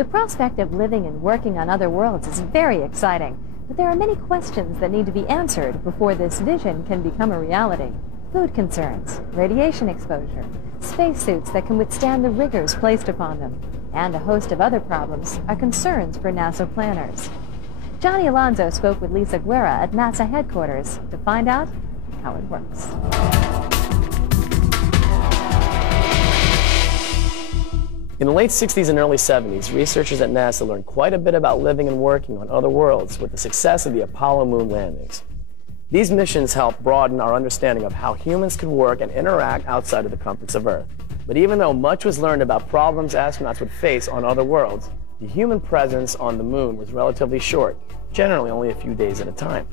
The prospect of living and working on other worlds is very exciting, but there are many questions that need to be answered before this vision can become a reality. Food concerns, radiation exposure, spacesuits that can withstand the rigors placed upon them, and a host of other problems are concerns for NASA planners. Johnny Alonso spoke with Lisa Guerra at NASA headquarters to find out how it works. In the late 60s and early 70s, researchers at NASA learned quite a bit about living and working on other worlds with the success of the Apollo moon landings. These missions helped broaden our understanding of how humans could work and interact outside of the comforts of Earth. But even though much was learned about problems astronauts would face on other worlds, the human presence on the moon was relatively short, generally only a few days at a time.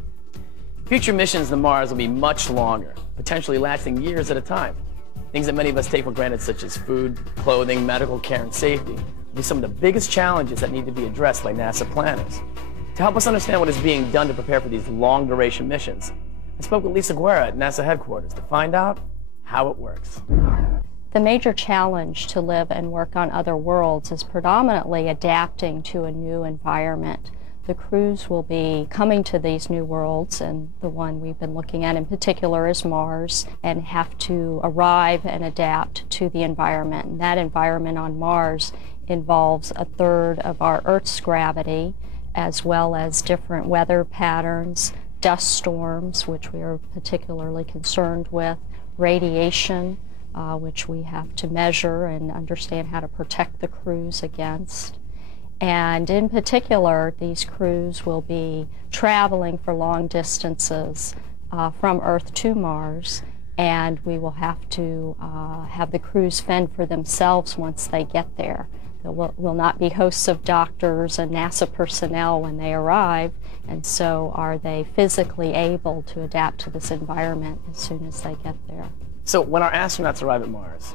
Future missions to Mars will be much longer, potentially lasting years at a time. Things that many of us take for granted, such as food, clothing, medical care, and safety, will be some of the biggest challenges that need to be addressed by NASA planners. To help us understand what is being done to prepare for these long-duration missions, I spoke with Lisa Guerra at NASA headquarters to find out how it works. The major challenge to live and work on other worlds is predominantly adapting to a new environment. The crews will be coming to these new worlds, and the one we've been looking at in particular is Mars, and have to arrive and adapt to the environment. And that environment on Mars involves a third of our Earth's gravity, as well as different weather patterns, dust storms, which we are particularly concerned with, radiation, which we have to measure and understand how to protect the crews against. And in particular, these crews will be traveling for long distances from Earth to Mars, and we will have to have the crews fend for themselves once they get there. There will not be hosts of doctors and NASA personnel when they arrive, and so are they physically able to adapt to this environment as soon as they get there. So when our astronauts arrive at Mars,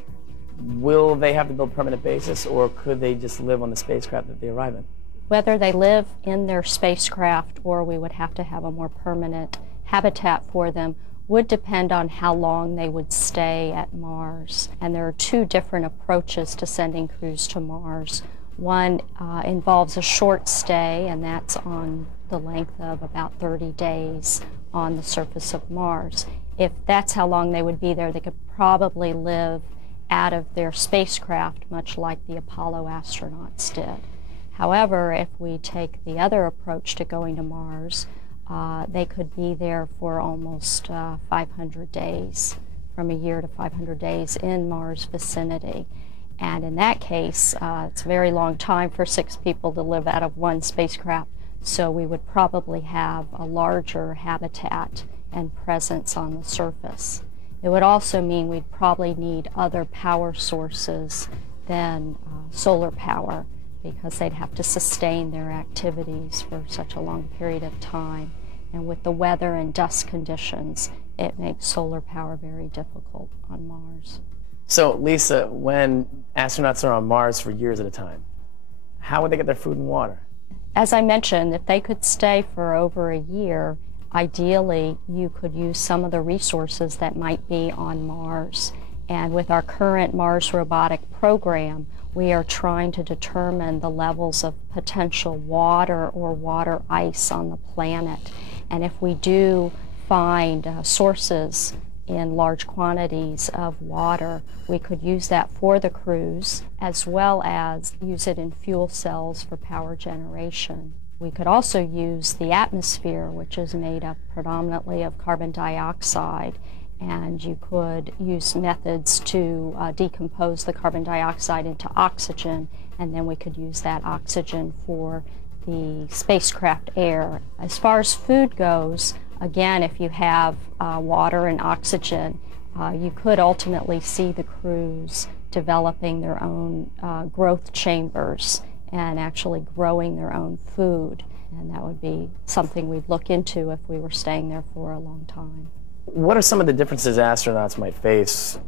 will they have to build permanent bases, or could they just live on the spacecraft that they arrive in? Whether they live in their spacecraft or we would have to have a more permanent habitat for them would depend on how long they would stay at Mars. And there are two different approaches to sending crews to Mars. One involves a short stay, and that's on the length of about 30 days on the surface of Mars. If that's how long they would be there, they could probably live out of their spacecraft, much like the Apollo astronauts did. However, if we take the other approach to going to Mars, they could be there for almost 500 days, from a year to 500 days in Mars vicinity. And in that case, it's a very long time for 6 people to live out of one spacecraft, so we would probably have a larger habitat and presence on the surface. It would also mean we'd probably need other power sources than solar power, because they'd have to sustain their activities for such a long period of time. And with the weather and dust conditions, it makes solar power very difficult on Mars. So, Lisa, when astronauts are on Mars for years at a time, how would they get their food and water? As I mentioned, if they could stay for over a year, ideally, you could use some of the resources that might be on Mars. And with our current Mars robotic program, we are trying to determine the levels of potential water or water ice on the planet. And if we do find sources in large quantities of water, we could use that for the crews, as well as use it in fuel cells for power generation. We could also use the atmosphere, which is made up predominantly of carbon dioxide, and you could use methods to decompose the carbon dioxide into oxygen, and then we could use that oxygen for the spacecraft air. As far as food goes, again, if you have water and oxygen, you could ultimately see the crews developing their own growth chambers and actually growing their own food. And that would be something we'd look into if we were staying there for a long time. What are some of the differences astronauts might face,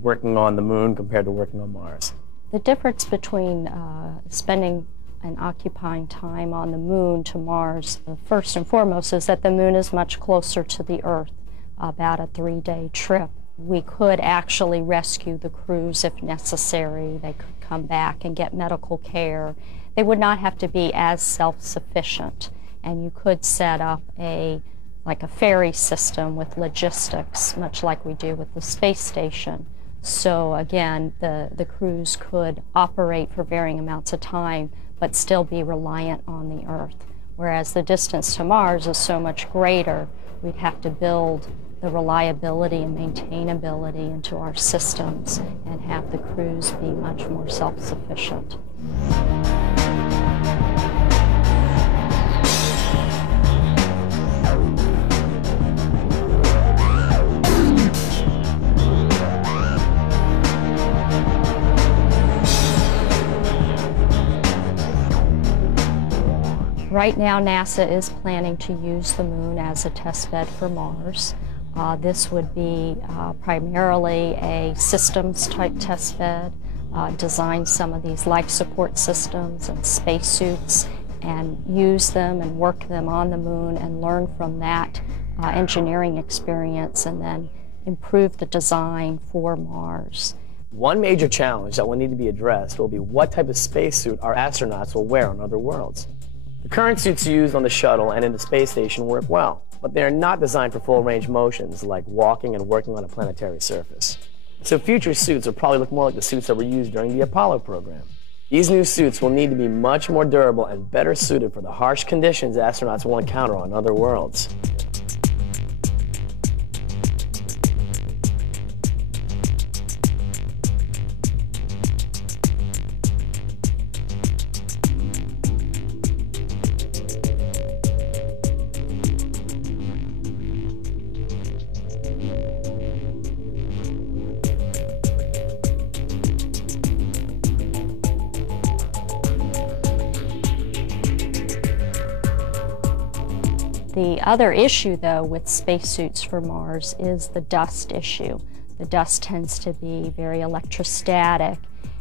working on the moon compared to working on Mars? The difference between spending and occupying time on the moon to Mars, first and foremost, is that the moon is much closer to the Earth, about a 3-day trip. We could actually rescue the crews if necessary. They could come back and get medical care. They would not have to be as self-sufficient, and you could set up like a ferry system with logistics, much like we do with the space station. So again, the crews could operate for varying amounts of time, but still be reliant on the Earth. Whereas the distance to Mars is so much greater, we'd have to build the reliability and maintainability into our systems and have the crews be much more self-sufficient. Right now, NASA is planning to use the moon as a test bed for Mars. This would be primarily a systems-type test bed, design some of these life support systems and spacesuits, and use them and work them on the moon and learn from that engineering experience, and then improve the design for Mars. One major challenge that will need to be addressed will be what type of spacesuit our astronauts will wear on other worlds. The current suits used on the shuttle and in the space station work well, but they are not designed for full-range motions like walking and working on a planetary surface. So future suits will probably look more like the suits that were used during the Apollo program. These new suits will need to be much more durable and better suited for the harsh conditions astronauts will encounter on other worlds. The other issue, though, with spacesuits for Mars is the dust issue. The dust tends to be very electrostatic,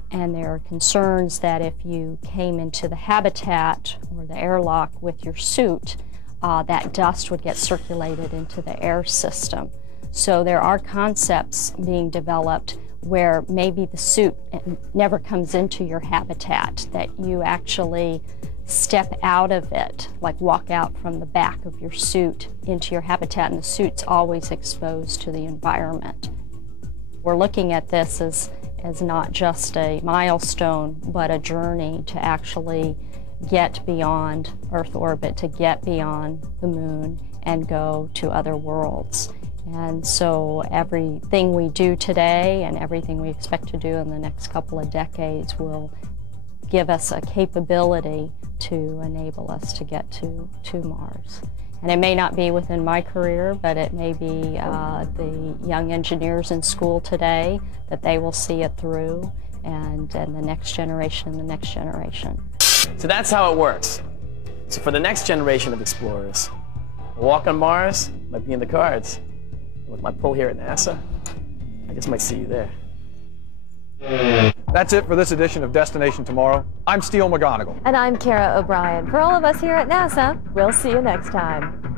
and there are concerns that if you came into the habitat or the airlock with your suit, that dust would get circulated into the air system. So there are concepts being developed where maybe the suit never comes into your habitat, that you actually step out of it, like walk out from the back of your suit into your habitat, and the suit's always exposed to the environment. We're looking at this as not just a milestone, but a journey to actually get beyond Earth orbit, to get beyond the moon and go to other worlds. And so everything we do today and everything we expect to do in the next couple of decades will give us a capability to enable us to get to Mars. And it may not be within my career, but it may be the young engineers in school today, that they will see it through, and the next generation and the next generation. So that's how it works. So for the next generation of explorers, a walk on Mars might be in the cards. With my pull here at NASA, I just might see you there. That's it for this edition of Destination Tomorrow. I'm Steele McGonigal. And I'm Kara O'Brien. For all of us here at NASA, we'll see you next time.